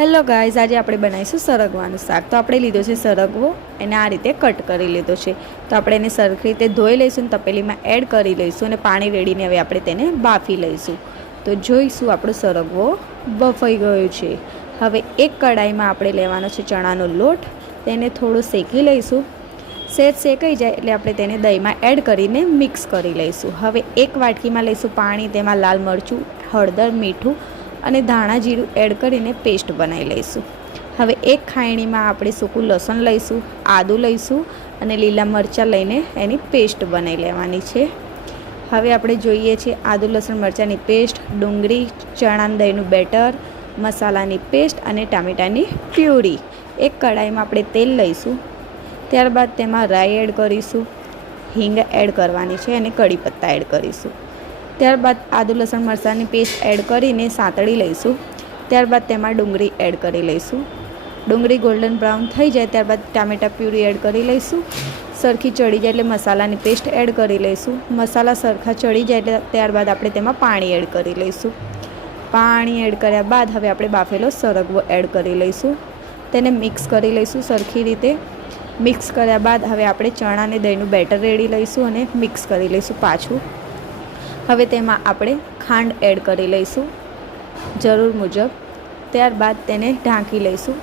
Hello guys, આજે આપણે બનાવીશું સરગવાનું શાક। તો આપણે લીધો છે સરગવો, એને આ રીતે કટ કરી લીધો છે। તો આપણે એને સરખી રીતે ધોઈ લઈશું, તપેલીમાં એડ કરી લઈશું અને પાણી રેડીને હવે આપણે તેને બાફી લઈશું। તો જોઈશું આપણો સરગવો બફાઈ ગયો છે। હવે એક કડાઈમાં આપણે લેવાનો છે ચણાનો લોટ, તેને થોડો શેકી લઈશું। સેજ શેકાઈ જાય એટલે આપણે તેને દહીંમાં એડ કરીને મિક્સ કરી લઈશું। હવે એક વાટકીમાં લઈશું પાણી, તેમાં લાલ મરચું, હળદર, મીઠું અને ધાણા જીરું એડ કરીને પેસ્ટ બનાવી લઈશું। હવે એક ખાયણીમાં આપણે સૂકું લસણ લઈશું, આદું લઈશું અને લીલા મરચાં લઈને એની પેસ્ટ બનાવી લેવાની છે। હવે આપણે જોઈએ છીએ આદું લસણ મરચાંની પેસ્ટ, ડુંગળી, ચણાના દહીંનું બેટર, મસાલાની પેસ્ટ અને ટામેટાની પ્યુરી। એક કડાઈમાં આપણે તેલ લઈશું, ત્યારબાદ તેમાં રાઈ એડ કરીશું, હિંગ એડ કરવાની છે અને કડી પત્તા એડ કરીશું। ત્યારબાદ આદુ લસણ મરચાંની પેસ્ટ એડ કરીને સાંતળી લઈશું। ત્યારબાદ તેમાં ડુંગળી એડ કરી લઈશું। ડુંગળી ગોલ્ડન બ્રાઉન થઈ જાય ત્યારબાદ ટામેટા પ્યુરી એડ કરી લઈશું। સરખી ચડી જાય એટલે મસાલાની પેસ્ટ એડ કરી લઈશું। મસાલા સરખા ચડી જાય એટલે ત્યારબાદ આપણે તેમાં પાણી એડ કરી લઈશું। પાણી એડ કર્યા બાદ હવે આપણે બાફેલો સરગવો એડ કરી લઈશું, તેને મિક્સ કરી લઈશું સરખી રીતે। મિક્સ કર્યા બાદ હવે આપણે ચણાને દહીંનું બેટર રેડી લઈશું અને મિક્સ કરી લઈશું પાછું। હવે તેમાં આપણે ખાંડ એડ કરી લઈશું જરૂર મુજબ, ત્યારબાદ તેને ઢાંકી લઈશું।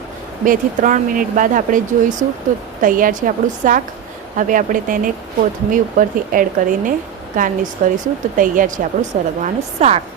2 થી 3 મિનિટ બાદ આપણે જોઈશું તો તૈયાર છે આપણું શાક। હવે આપણે તેને કોથમીર ઉપરથી એડ કરીને ગાર્નિશ કરીશું, તો તૈયાર છે આપણું સરગવાનું શાક।